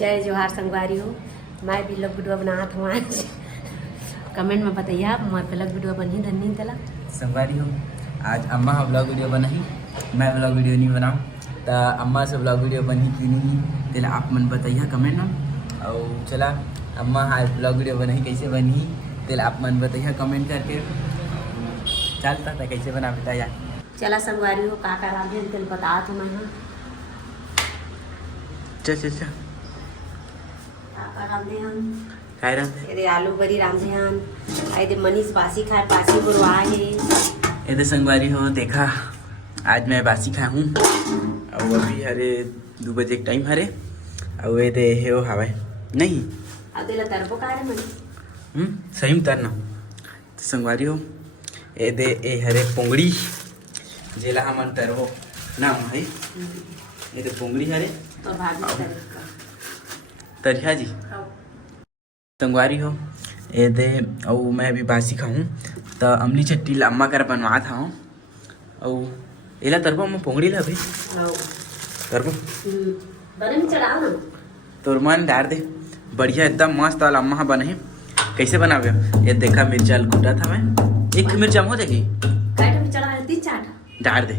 जय जोहार संगवारी हो। मैं भी लग वीडियो बनात हूँ आज। कमेंट में बताइए आप हमारे पे लग वीडियो बनी धनी तला संगवारी हो। आज अम्मा हा ब्लॉग वीडियो बनाही, मैं ब्लॉग वीडियो नहीं बनाऊँ तो अम्मा से ब्लॉग वीडियो बनी कि नहीं तेला आप मन बताइए कमेंट में। और चला अम्मा हा ब्लॉग वीडियो बनाही कैसे बनी तेला आप मन बताइए कमेंट करके। चलता था कैसे बना बताया। चला संगवारी हो का रांधे तेल बता तो मैं चल का रांधे हम काय रांधे ये आलू बरी रांधे हम आई दे मनीष बासी खाए बासी बुरवा है ये तो संगवारी हो। देखा आज मैं बासी खा हूँ और अभी हरे 2 बजे के टाइम हरे और ये दे हो हवा नहीं अब तेला तरबो का रे मनी सही में तरना तो संगवारी हो। ये दे ए हरे पोंगड़ी जेला हमन तरबो नाम है ये तो पोंगड़ी हरे तो भाभी तरिया जी संगवारी हो। ये दे और मैं अभी बासी खाऊँ तो अमली चट्टी ला अम्मा कर बनवा था और एला तरबो मैं पोंगड़ी ला अभी तरबो बने में चढ़ाओ ना तोर मन डार दे बढ़िया एकदम मस्त वाला अम्मा बने कैसे बनावे। ये देखा मिर्चा कूटा था मैं एक मिर्चा हो जाएगी काट में चढ़ा है 3-4 डार दे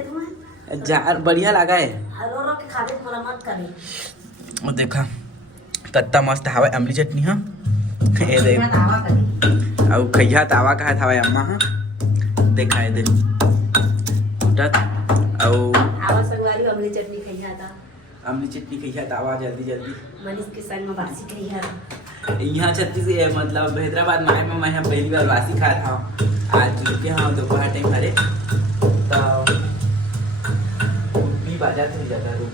तुम्हें जार बढ़िया लगा है हरो रो के खावे थोड़ा मत करे और देखा कत्ता मस्त हवा अमली चटनी हाँ ये देख दावा करे और खैया तावा का हवा अम्मा हाँ देखा है दे कूटा और आवा संगवारी अमली चटनी खइया था अमली चटनी खैया तावा जल्दी जल्दी मनीष के संग में बासी खइया यहाँ छत्तीस मतलब हैदराबाद में मैं पहली बार बासी खाया था। आज रुके हाँ दोपहर टाइम हरे तो बाजार से जाता रुक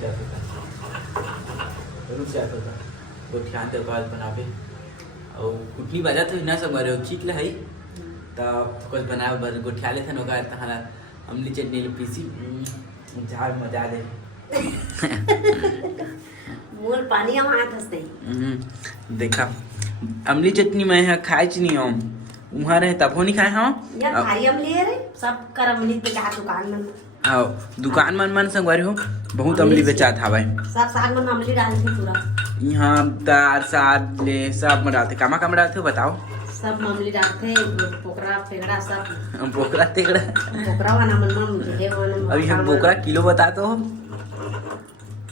जाता था गोठियान के बाद बनावे और कुटनी बाजार तो ना सब बारे ठीक ल है तब कुछ बनावे बस गोठिया ले थे नोका तहना अमली चटनी ले पीसी झाड़ मजा दे मूल पानी हम हाथ हंसते देखा अमली चटनी मैं खाए च नहीं हम वहाँ रहे तब हो नहीं खाए हाँ यार भारी अमली है रे सब कर अमली पे जा दुकान में हाँ दुकान मन संगवारी हो बहुत अमली बेचात हवा सब साग में अमली डालती पूरा यहाँ दाल साग ले सब में डालते कामा डालते हो बताओ। सब अमली डालते पोकरा फेगड़ा सब बोकरा तेगड़ा पोकरा वाला मन है वाला अभी हम बोकरा किलो बता तो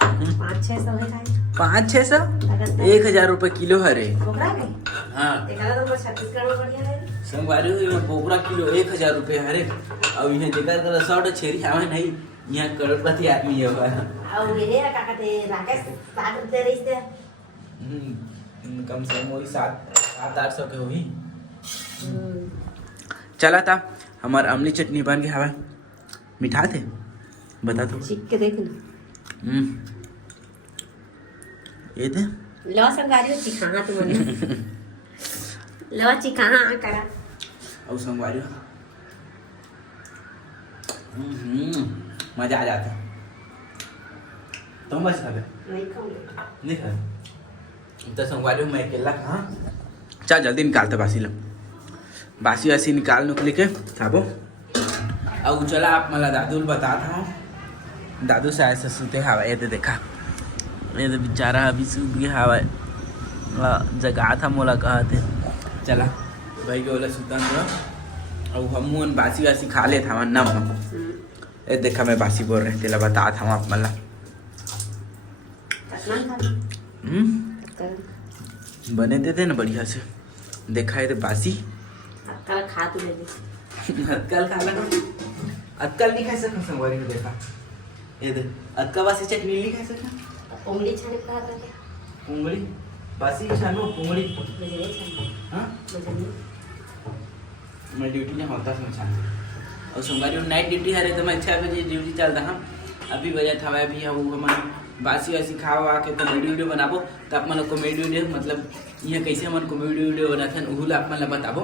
500-600 है खाए 500-600 1000 रुपए किलो हरे पोकरा है हाँ देखा तो छत्तीसगढ़ में बढ़िया है संगवारी हो बोकरा किलो 1000 रुपए हरे और यहाँ जेकर कर 100 छेरी हवा नहीं यहाँ करोड़पति आदमी है और ये का कहते राकेश साग दे रही थे कम से कम वही 700-800 के होगी। चला था हमार अमली चटनी बन के हवा मिठा थे बता दो चिक के देख ना ये थे लो संगारियो चिखाना तुमने लो चिखाना करा और संगवारी मजा आ जाता तुम बस खा नहीं खाऊंगा नहीं खा तो संगवारी मैं अकेला कहाँ चल जल्दी निकालते बासी लो बासी वासी निकाल निकल के खाबो। और चला आप मला दादू बता था दादू से ऐसे सुते हवा ये तो देखा ये तो बेचारा अभी सूत गया हवा जगह था मोला कहा थे चला भाई के बोला सुतन दो और हम बासी वासी खा ले था नम ये देखा मैं बासी बोल रहे तेला बता था आप मला बने देते ना बढ़िया से देखा है तो बासी अक्कल खा तू ले अक्कल खा लेना अक्कल नहीं खा सकता संगवारी को देखा ये देख अक्का बासी चटनी नहीं खा सकता उंगली छाने का था क्या उंगली बासी छानो उंगली मुझे नहीं छाना हाँ मुझे नहीं मैं ड्यूटी में होता समझा और सोमवार नाइट ड्यूटी है तो मैं 6 बजे ड्यूटी चलता हाँ अभी बजा था अभी हम बासी वासी खा वा के कॉमेडी वीडियो बनाबो तो आप मन कॉमेडी वीडियो मतलब यहाँ कैसे मन कॉमेडी वीडियो बनाते हैं वह आप मन बताबो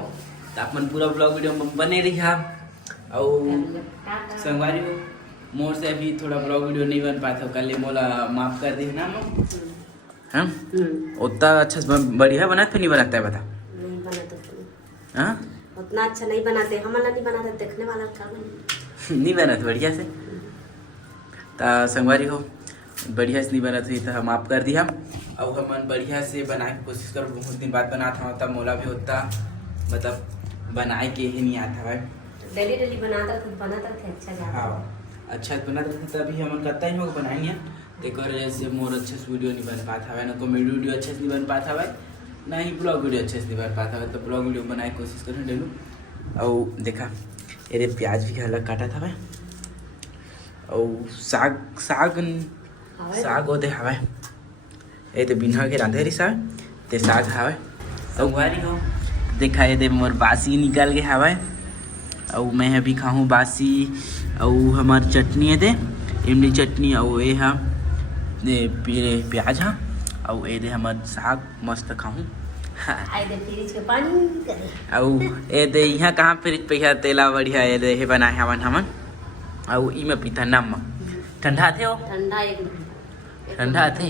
तो आप मन पूरा ब्लॉग वीडियो बने रही और संगवारी हो मोर से अभी थोड़ा ब्लॉग वीडियो नहीं बन पाता कल मोला माफ कर दी ना हाँ उतना अच्छा बढ़िया बनाते नहीं बनाता है बता नहीं बनाते हाँ उतना अच्छा नहीं बनाते हम नहीं बनाते देखने वाला का नहीं बनाते बढ़िया से तो संगवारी हो बढ़िया से नहीं बना थी तो हम आप कर दिया और हम बढ़िया से बनाए की कोशिश करो। बहुत दिन बाद बना था तब मोला भी होता मतलब बनाए के ही नहीं आता है। डेली डेली बनाता थे अच्छा जाता। हाँ अच्छा बनाते थे तभी हम करता ही होगा बनाएंगे। देखो जैसे मोर अच्छे से वीडियो नहीं बन पाता है ना कॉमेडी वीडियो अच्छे से नहीं बन पाता है ना ही ब्लॉग वीडियो अच्छे से नहीं बन पाता है। तो ब्लॉग वीडियो बनाए कोशिश करें डेलू। और देखा ये प्याज भी अलग काटा था भाई और साग होते हवा ये तो बिना के रांधे रही साग हवा संगवारी हो। देखा ये मोर बासी निकल गए हवा और मैं अभी खाऊँ बासी और हमार चटनी है दे इमली चटनी और ये प्याज हाँ और ये दे हमार साग मस्त खाऊँ। और ये दे यहाँ कहाँ फ्रिज पे तेला बढ़िया ये दे बनाए हमन और ई में पीता नमक ठंडा थे हो ठंडा थे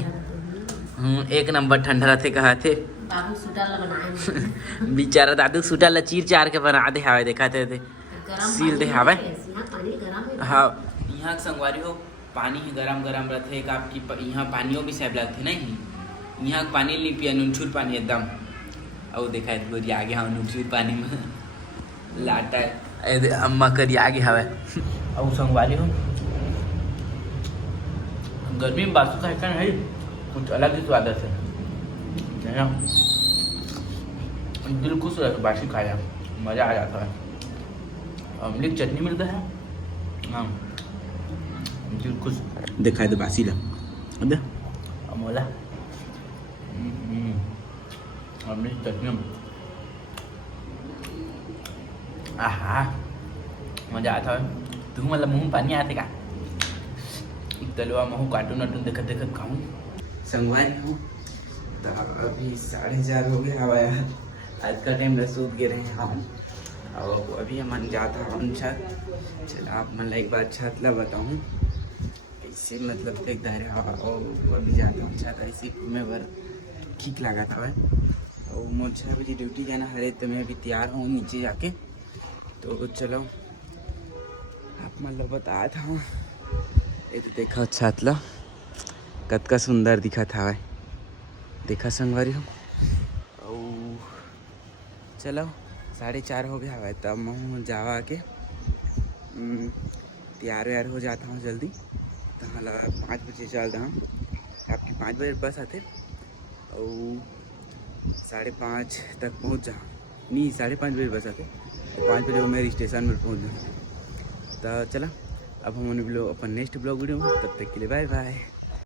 एक नंबर ठंडा रहते कहा थे बेचारा दादू सूटा लचीर चार के बना दे हवा देखा थे सील दे हवा। हाँ यहाँ संगवारी हो पानी ही गरम रहते आपकी यहाँ पानियों भी सब लगते नहीं यहाँ पानी नहीं पिया नुनछुर पानी एकदम और देखा गोरी आगे हाँ नुनछुर पानी में लाटा अम्मा करी आगे हवा और संगवारी हो गर्मी में बासु का है कुछ अलग ही स्वाद है दिल खुश हो जाता है बासी खाया मज़ा आ जाता है। अमली चटनी मिलता है हाँ दिल खुश दिखाए तो बासी ला अमोला अमली चटनी आहा मज़ा आता है। तू मतलब मुँह पानी आते का तलवा महू कार्टून वाटून देखत खाऊँ संगवारी हूँ। तो अभी 4:30 हो गए हवा यार आज का टाइम में सूत गए रहे हम और अभी हम जाता हम छत। चलो आप मतलब एक बार छत ला बताऊँ इससे मतलब देख रहे हवा और अभी जाता हूँ छत ऐसे घूमे बर ठीक लगा था और मोर 6 बजे ड्यूटी जाना है तो मैं अभी तैयार हूँ नीचे जाके। तो चलो आप मतलब बता था ये तो देखा छत ला कतका सुंदर दिखा था देखा संगवारी हो। और चलो 4:30 हो गया हवा तब मैं जावा के तैयार हो जाता हूँ जल्दी। तो हाँ लगा 5 बजे चलता हूँ आपकी 5 बजे बस आते और 5:30 तक पहुँच जा नहीं 5:30 बजे बस आते 5 बजे मेरे स्टेशन में पहुँच जाऊँ। तो चला अब हम अपन नेक्स्ट ब्लॉग वीडियो में तब तक के लिए बाय बाय।